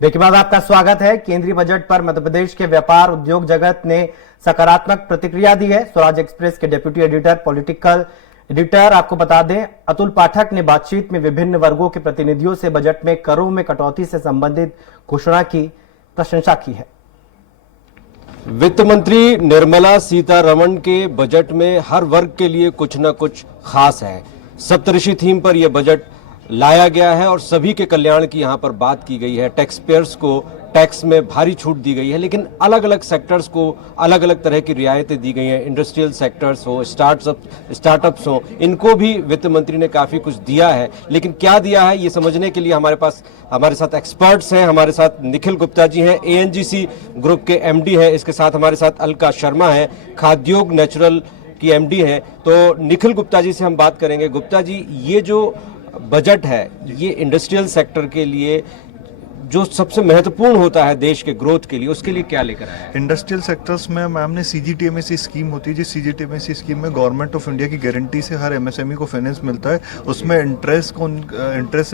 देखिए बाद आपका स्वागत है। केंद्रीय बजट पर मध्य प्रदेश के व्यापार उद्योग जगत ने सकारात्मक प्रतिक्रिया दी है। स्वराज एक्सप्रेस के डिप्टी एडिटर पॉलिटिकल एडिटर आपको बता दें अतुल पाठक ने बातचीत में विभिन्न वर्गों के प्रतिनिधियों से बजट में करों में कटौती से संबंधित घोषणा की प्रशंसा की है। वित्त मंत्री निर्मला सीतारमण के बजट में हर वर्ग के लिए कुछ न कुछ खास है। सप्तऋषि थीम पर यह बजट लाया गया है और सभी के कल्याण की यहाँ पर बात की गई है। टैक्स पेयर्स को टैक्स में भारी छूट दी गई है, लेकिन अलग अलग सेक्टर्स को अलग अलग तरह की रियायतें दी गई हैं। इंडस्ट्रियल सेक्टर्स हो, स्टार्टअप्स हो, इनको भी वित्त मंत्री ने काफ़ी कुछ दिया है। लेकिन क्या दिया है ये समझने के लिए हमारे साथ एक्सपर्ट्स हैं। हमारे साथ निखिल गुप्ता जी हैं, ANGC ग्रुप के MD हैं। इसके साथ हमारे साथ अलका शर्मा है, खाद्योग नेचुरल की MD हैं। तो निखिल गुप्ता जी से हम बात करेंगे। गुप्ता जी, ये जो बजट है ये इंडस्ट्रियल सेक्टर के लिए जो सबसे महत्वपूर्ण होता है देश के ग्रोथ के लिए, उसके लिए क्या लेकर आया है? इंडस्ट्रियल सेक्टर्स में मैम ने CGTMSE स्कीम होती है, जिस CGTMSE स्कीम में गवर्नमेंट ऑफ इंडिया की गारंटी से हर MSME को फाइनेंस मिलता है। उसमें इंटरेस्ट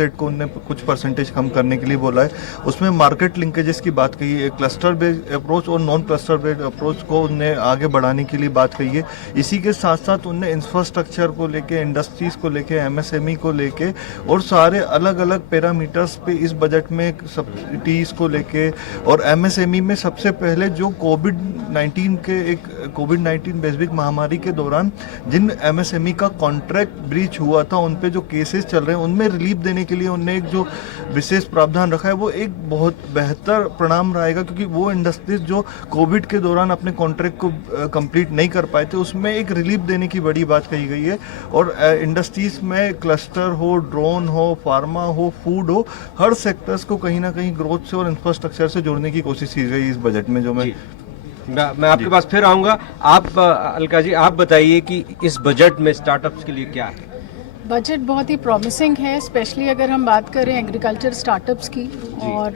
रेट को उन्होंने कुछ परसेंटेज कम करने के लिए बोला है। उसमें मार्केट लिंकेजेस की बात कही है, क्लस्टर बेस्ड अप्रोच और नॉन क्लस्टर बेस्ड अप्रोच को उन्हें आगे बढ़ाने के लिए बात कही है। इसी के साथ साथ उन्हें इंफ्रास्ट्रक्चर को लेके, इंडस्ट्रीज को लेके, MSME को लेके और सारे अलग अलग पैरामीटर्स पे इस बजट में सब्सिडीज को लेके और MSME में सबसे पहले जो कोविड-19 वैश्विक महामारी के दौरान जिन MSME का कॉन्ट्रैक्ट ब्रीच हुआ था, उन पे जो केसेस चल रहे हैं उनमें रिलीफ देने के लिए उन्होंने एक जो विशेष प्रावधान रखा है वो एक बहुत बेहतर परिणाम रहेगा, क्योंकि वो इंडस्ट्रीज जो कोविड के दौरान अपने कॉन्ट्रैक्ट को कंप्लीट नहीं कर पाए थे उसमें एक रिलीफ देने की बड़ी बात कही गई है। और इंडस्ट्रीज में क्लस्टर हो, ड्रोन हो, फार्मा हो, फूड हो, हर सेक्टर्स को कहीं ना कहीं ग्रोथ से और इंफ्रास्ट्रक्चर से जोड़ने की कोशिश की गई इस बजट में। जो मैं आपके पास फिर आऊंगा। आप अलका जी, आप बताइए कि इस बजट में स्टार्टअप्स के लिए क्या है? बजट बहुत ही प्रॉमिसिंग है, स्पेशली अगर हम बात करें एग्रीकल्चर स्टार्टअप्स की, और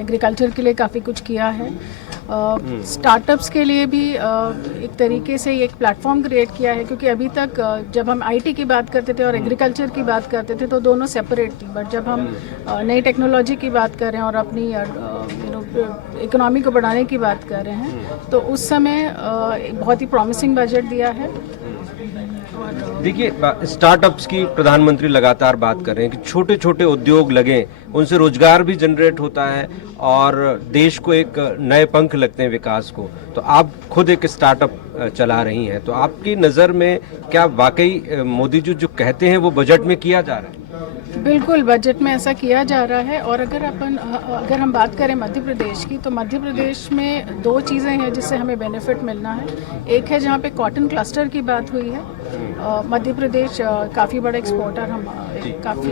एग्रीकल्चर के लिए काफ़ी कुछ किया है। स्टार्टअप्स के लिए भी एक तरीके से एक प्लेटफॉर्म क्रिएट किया है, क्योंकि अभी तक जब हम IT की बात करते थे और एग्रीकल्चर की बात करते थे तो दोनों सेपरेट थी, बट जब हम नई टेक्नोलॉजी की बात कर रहे हैं और अपनी इकोनॉमी को बढ़ाने की बात कर रहे हैं तो उस समय बहुत ही प्रॉमिसिंग बजट दिया है। देखिए, स्टार्टअप्स की प्रधानमंत्री लगातार बात कर रहे हैं कि छोटे छोटे उद्योग लगें, उनसे रोजगार भी जनरेट होता है और देश को एक नए पंख लगते हैं विकास को। तो आप खुद एक स्टार्टअप चला रही हैं, तो आपकी नज़र में क्या वाकई मोदी जी जो कहते हैं वो बजट में किया जा रहा है? बिल्कुल, बजट में ऐसा किया जा रहा है। और अगर हम बात करें मध्य प्रदेश की, तो मध्य प्रदेश में दो चीज़ें हैं जिससे हमें बेनिफिट मिलना है। एक है जहाँ पे कॉटन क्लस्टर की बात हुई है, मध्य प्रदेश काफ़ी बड़ा एक्सपोर्टर, हम काफ़ी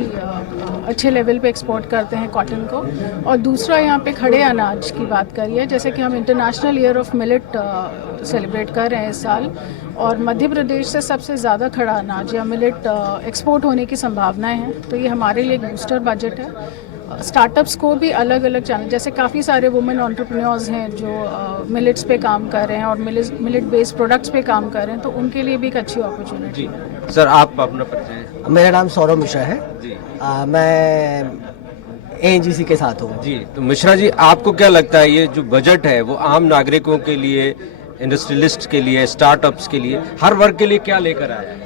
अच्छे लेवल पे एक्सपोर्ट करते हैं कॉटन को। और दूसरा यहाँ पे खड़े अनाज की बात करी है, जैसे कि हम international year of millet celebrate कर रहे हैं इस साल, और मध्य प्रदेश से सबसे ज़्यादा खड़ा अनाज या मिलेट एक्सपोर्ट होने की संभावनाएं हैं। तो ये हमारे लिए एक बूस्टर बजट है। स्टार्टअप्स को भी अलग अलग चैनल, जैसे काफ़ी सारे वुमेन एंटरप्रेन्योर्स हैं जो मिलेट्स पे काम कर रहे हैं और मिलेट बेस्ड प्रोडक्ट्स पे काम कर रहे हैं, तो उनके लिए भी एक अच्छी अपॉर्चुनिटी है। सर, आप अपना परिचय? मेरा नाम सौरभ मिश्रा है जी। मैं ANGC के साथ हूँ जी। तो मिश्रा जी, आपको क्या लगता है ये जो बजट है वो आम नागरिकों के लिए, इंडस्ट्रियलिस्ट के लिए, स्टार्टअप्स के लिए, हर वर्ग के लिए क्या लेकर आया है?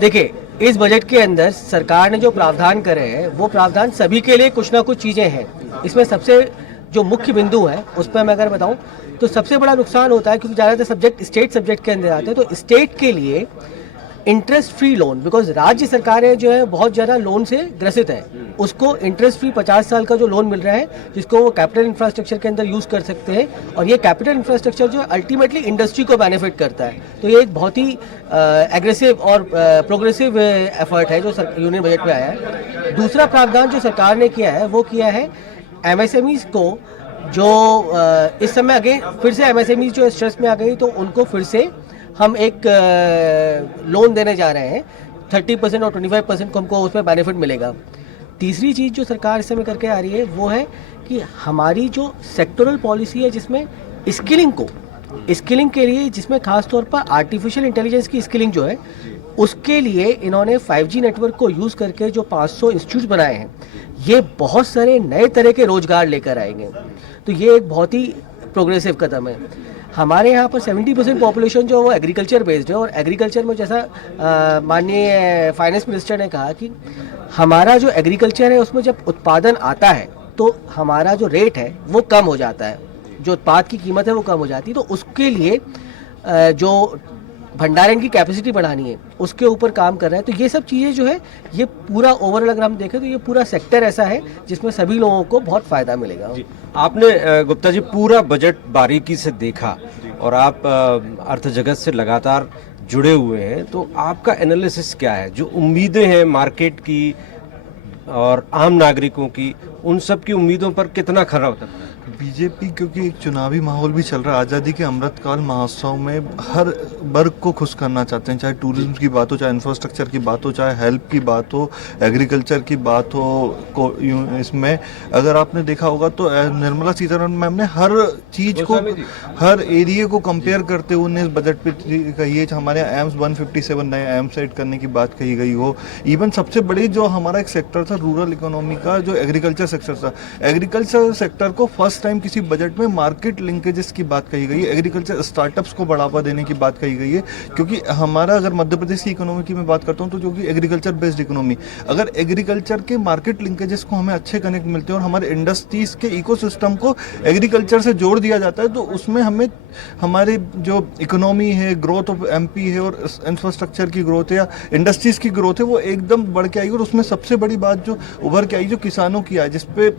देखिए, इस बजट के अंदर सरकार ने जो प्रावधान करे हैं वो प्रावधान सभी के लिए कुछ ना कुछ चीज़ें हैं। इसमें सबसे जो मुख्य बिंदु है उस पर मैं अगर बताऊं तो सबसे बड़ा नुकसान होता है, क्योंकि ज़्यादातर सब्जेक्ट स्टेट सब्जेक्ट के अंदर आते हैं। तो स्टेट के लिए इंटरेस्ट फ्री लोन, बिकॉज राज्य सरकारें जो है बहुत ज़्यादा लोन से ग्रसित है, उसको इंटरेस्ट फ्री 50 साल का जो लोन मिल रहा है जिसको वो कैपिटल इंफ्रास्ट्रक्चर के अंदर यूज़ कर सकते हैं। और ये कैपिटल इंफ्रास्ट्रक्चर जो अल्टीमेटली इंडस्ट्री को बेनिफिट करता है। तो ये एक बहुत ही एग्रेसिव और प्रोग्रेसिव एफर्ट है जो यूनियन बजट में आया है। दूसरा प्रावधान जो सरकार ने किया है वो किया है MSMEs को, जो इस समय अगेन फिर से MSMEs जो स्ट्रेस में आ गई तो उनको फिर से हम एक लोन देने जा रहे हैं। 30% और 25% को हमको उसमें बेनिफिट मिलेगा। तीसरी चीज़ जो सरकार इस समय करके आ रही है वो है कि हमारी जो सेक्टोरल पॉलिसी है जिसमें स्किलिंग के लिए, जिसमें खास तौर पर आर्टिफिशियल इंटेलिजेंस की स्किलिंग जो है उसके लिए इन्होंने 5G नेटवर्क को यूज़ करके जो 500 इंस्टीट्यूट बनाए हैं, ये बहुत सारे नए तरह के रोजगार लेकर आएंगे। तो ये एक बहुत ही प्रोग्रेसिव कदम है। हमारे यहाँ पर 70% पॉपुलेशन जो है वो एग्रीकल्चर बेस्ड है, और एग्रीकल्चर में जैसा माननीय फाइनेंस मिनिस्टर ने कहा कि हमारा जो एग्रीकल्चर है उसमें जब उत्पादन आता है तो हमारा जो रेट है वो कम हो जाता है, जो उत्पाद की कीमत है वो कम हो जाती है। तो उसके लिए जो भंडारण की कैपेसिटी बढ़ानी है उसके ऊपर काम कर रहा है। तो ये सब चीज़ें जो है ये पूरा ओवरऑल अगर हम देखें तो ये पूरा सेक्टर ऐसा है जिसमें सभी लोगों को बहुत फ़ायदा मिलेगा। आपने गुप्ता जी पूरा बजट बारीकी से देखा और आप अर्थ जगत से लगातार जुड़े हुए हैं, तो आपका एनालिसिस क्या है? जो उम्मीदें हैं मार्केट की और आम नागरिकों की, उन सब की उम्मीदों पर कितना खरा उतरता है? बीजेपी क्योंकि एक चुनावी माहौल भी चल रहा है, आज़ादी के अमृतकाल महोत्सव में हर वर्ग को खुश करना चाहते हैं, चाहे टूरिज्म की बात हो, चाहे इंफ्रास्ट्रक्चर की बात हो, चाहे हेल्थ की बात हो, एग्रीकल्चर की बात हो। इसमें अगर आपने देखा होगा तो निर्मला सीतारमण मैम ने हर चीज़ को, हर एरिया को कंपेयर करते हुए इस बजट पे कही है। हमारे यहाँ एम्स 157 नए एम सेट करने की बात कही गई हो। इवन सबसे बड़ी जो हमारा एक सेक्टर था रूरल इकोनॉमी का, जो एग्रीकल्चर सेक्टर था, एग्रीकल्चर सेक्टर को फर्स्ट टाइम किसी बजट में मार्केट लिंकेजेस की बात कही गई है, एग्रीकल्चर स्टार्टअप्स को बढ़ावा देने की बात कही गई है। क्योंकि हमारा अगर मध्य प्रदेश की इकोनॉमी की मैं बात करता हूँ तो जो कि एग्रीकल्चर बेस्ड इकोनॉमी, अगर एग्रीकल्चर के मार्केट लिंकेजेस को हमें अच्छे कनेक्ट मिलते हैं और हमारे इंडस्ट्रीज के इकोसिस्टम को एग्रीकल्चर से जोड़ दिया जाता है, तो उसमें हमें हमारे जो इकोनॉमी है, ग्रोथ ऑफ एमपी है और इंफ्रास्ट्रक्चर की ग्रोथ है या इंडस्ट्रीज की ग्रोथ है वो एकदम बढ़ के आएगी। और उसमें सबसे बड़ी बात जो उभर के आई जो किसानों की है, जिसपे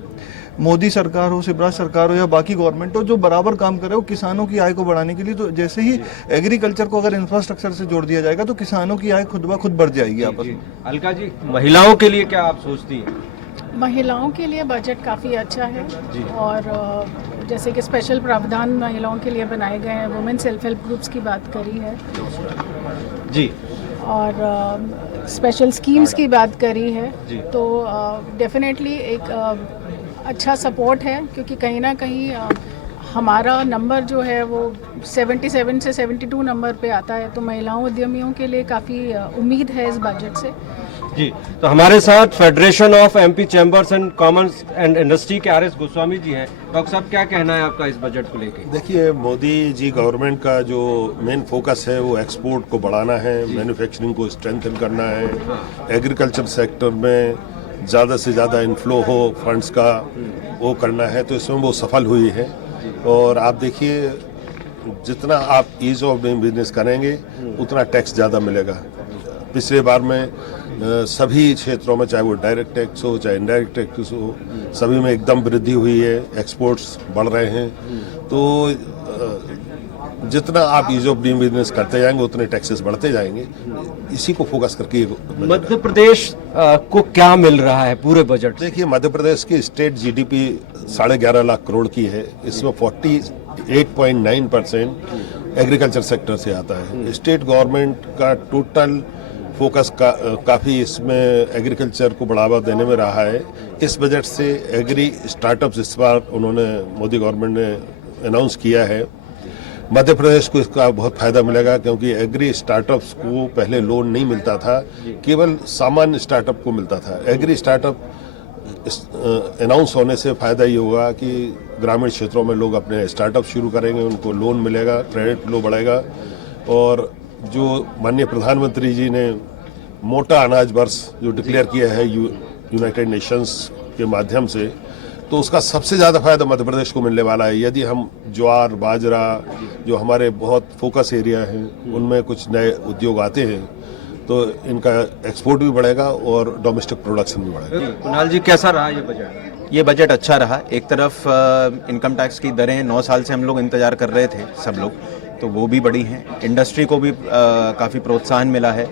मोदी सरकार हो, शिवराज सरकार हो या बाकी गवर्नमेंट हो, जो बराबर काम करे वो किसानों की आय को बढ़ाने के लिए। तो जैसे ही एग्रीकल्चर को अगर इंफ्रास्ट्रक्चर से जोड़ दिया जाएगा तो किसानों की आय खुद ब खुद बढ़ जाएगी आपस में। अलका जी, महिलाओं के लिए क्या आप सोचती हैं? महिलाओं के लिए बजट काफ़ी अच्छा है और जैसे कि स्पेशल प्रावधान महिलाओं के लिए बनाए गए हैं, वुमेन सेल्फ हेल्प ग्रुप्स की बात करी है जी, और स्पेशल स्कीम्स की बात करी है, तो डेफिनेटली एक अच्छा सपोर्ट है। क्योंकि कहीं ना कहीं हमारा नंबर जो है वो 77 से 72 नंबर पे आता है, तो महिलाओं उद्यमियों के लिए काफ़ी उम्मीद है इस बजट से। जी। तो हमारे साथ federation of MP chambers and commerce and industry के आर.एस. गोस्वामी जी हैं। डॉक्टर साहब, क्या कहना है आपका इस बजट को लेकर? देखिए, मोदी जी गवर्नमेंट का जो मेन फोकस है वो एक्सपोर्ट को बढ़ाना है, मैन्युफैक्चरिंग को स्ट्रेंथन करना है, एग्रीकल्चर सेक्टर में ज़्यादा से ज़्यादा इनफ्लो हो फंड्स का, वो करना है। तो इसमें वो सफल हुई है। और आप देखिए, जितना आप ईज ऑफ डूइंग बिजनेस करेंगे उतना टैक्स ज़्यादा मिलेगा। पिछले बार में सभी क्षेत्रों में, चाहे वो डायरेक्ट टैक्स हो चाहे इनडायरेक्ट टैक्स हो, सभी में एकदम वृद्धि हुई है, एक्सपोर्ट्स बढ़ रहे हैं। तो जितना आप ईज ऑफ डूइंग बिजनेस करते जाएंगे उतने टैक्सेस बढ़ते जाएंगे। इसी को फोकस करके मध्य प्रदेश को क्या मिल रहा है पूरे बजट से? देखिए, मध्य प्रदेश की स्टेट जीडीपी 11.5 लाख करोड़ की है। इसमें 48.9% एग्रीकल्चर सेक्टर से आता है। स्टेट गवर्नमेंट का टोटल फोकस काफ़ी इसमें एग्रीकल्चर को बढ़ावा देने में रहा है। इस बजट से एग्री स्टार्टअप्स इस बार उन्होंने, मोदी गवर्नमेंट ने अनाउंस किया है। मध्य प्रदेश को इसका बहुत फायदा मिलेगा, क्योंकि एग्री स्टार्टअप्स को पहले लोन नहीं मिलता था, केवल सामान्य स्टार्टअप को मिलता था। एग्री स्टार्टअप अनाउंस होने से फ़ायदा ये होगा कि ग्रामीण क्षेत्रों में लोग अपने स्टार्टअप शुरू करेंगे, उनको लोन मिलेगा, क्रेडिट फ्लो बढ़ेगा। और जो माननीय प्रधानमंत्री जी ने मोटा अनाज वर्ष जो डिक्लेयर किया है यूनाइटेड नेशंस के माध्यम से, तो उसका सबसे ज़्यादा फायदा मध्य प्रदेश को मिलने वाला है। यदि हम ज्वार, बाजरा, जो हमारे बहुत फोकस एरिया हैं, उनमें कुछ नए उद्योग आते हैं तो इनका एक्सपोर्ट भी बढ़ेगा और डोमेस्टिक प्रोडक्शन भी बढ़ेगा। कुणाल जी, कैसा रहा ये बजट? ये बजट अच्छा रहा। एक तरफ इनकम टैक्स की दरें 9 साल से हम लोग इंतजार कर रहे थे सब लोग, तो वो भी बढ़ी हैं। इंडस्ट्री को भी काफ़ी प्रोत्साहन मिला है।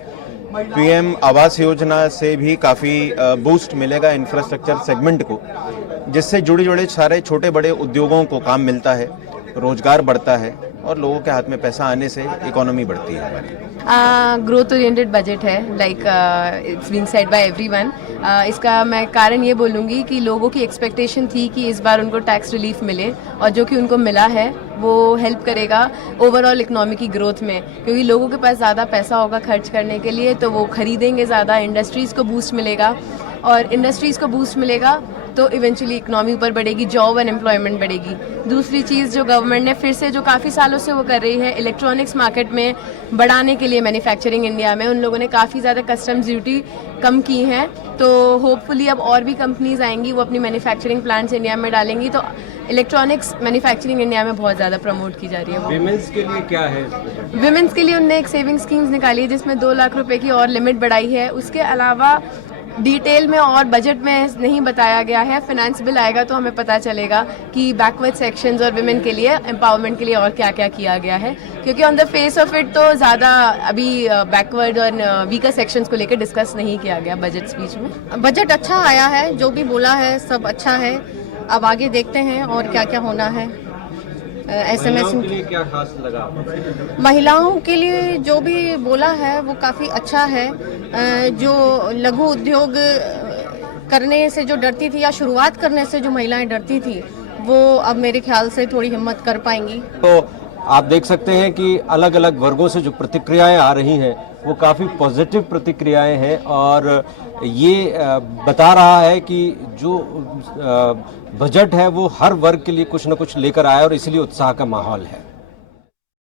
पीएम आवास योजना से भी काफ़ी बूस्ट मिलेगा इंफ्रास्ट्रक्चर सेगमेंट को, जिससे जुड़े जुड़े सारे छोटे बड़े उद्योगों को काम मिलता है, रोजगार बढ़ता है और लोगों के हाथ में पैसा आने से इकोनॉमी बढ़ती है हमारी। ग्रोथ ओरिएंटेड बजट है, like it's being said bye everyone. इसका मैं कारण ये बोलूँगी कि लोगों की एक्सपेक्टेशन थी कि इस बार उनको टैक्स रिलीफ मिले, और जो कि उनको मिला है वो हेल्प करेगा ओवरऑल इकोनॉमी की ग्रोथ में, क्योंकि लोगों के पास ज़्यादा पैसा होगा खर्च करने के लिए, तो वो खरीदेंगे ज़्यादा, इंडस्ट्रीज़ को बूस्ट मिलेगा, और इंडस्ट्रीज़ को बूस्ट मिलेगा तो इवेंचुअली इकोनॉमी ऊपर बढ़ेगी, जॉब एंड एम्प्लॉयमेंट बढ़ेगी। दूसरी चीज़ जो गवर्नमेंट ने फिर से जो काफ़ी सालों से वो कर रही है, इलेक्ट्रॉनिक्स मार्केट में बढ़ाने के लिए मैन्युफैक्चरिंग इंडिया में, उन लोगों ने काफ़ी ज़्यादा कस्टम्स ड्यूटी कम की हैं, तो होपफुली अब और भी कंपनीज आएंगी, वो अपनी मैन्युफैक्चरिंग प्लांट्स इंडिया में डालेंगी, तो इलेक्ट्रॉनिक्स मैन्युफैक्चरिंग इंडिया में बहुत ज़्यादा प्रमोट की जा रही है। विमेंस के लिए क्या है? विमेंस के लिए उनने एक सेविंग स्कीम्स निकाली है जिसमें 2 लाख रुपए की और लिमिट बढ़ाई है। उसके अलावा डिटेल में और बजट में नहीं बताया गया है, फाइनेंस बिल आएगा तो हमें पता चलेगा कि बैकवर्ड सेक्शंस और विमेन के लिए एम्पावरमेंट के लिए और क्या क्या किया गया है, क्योंकि on the face of it तो ज़्यादा अभी बैकवर्ड और वीकर सेक्शंस को लेकर डिस्कस नहीं किया गया बजट स्पीच में। बजट अच्छा आया है, जो भी बोला है सब अच्छा है, अब आगे देखते हैं और क्या क्या होना है। SMS के लिए क्या खास लगा? महिलाओं के लिए जो भी बोला है वो काफ़ी अच्छा है। जो लघु उद्योग करने से जो डरती थी या शुरुआत करने से जो महिलाएं डरती थी, वो अब मेरे ख्याल से थोड़ी हिम्मत कर पाएंगी। तो आप देख सकते हैं कि अलग अलग वर्गों से जो प्रतिक्रियाएं आ रही हैं वो काफ़ी पॉजिटिव प्रतिक्रियाएं हैं, और ये बता रहा है कि जो बजट है वो हर वर्ग के लिए कुछ न कुछ लेकर आया, और इसलिए उत्साह का माहौल है।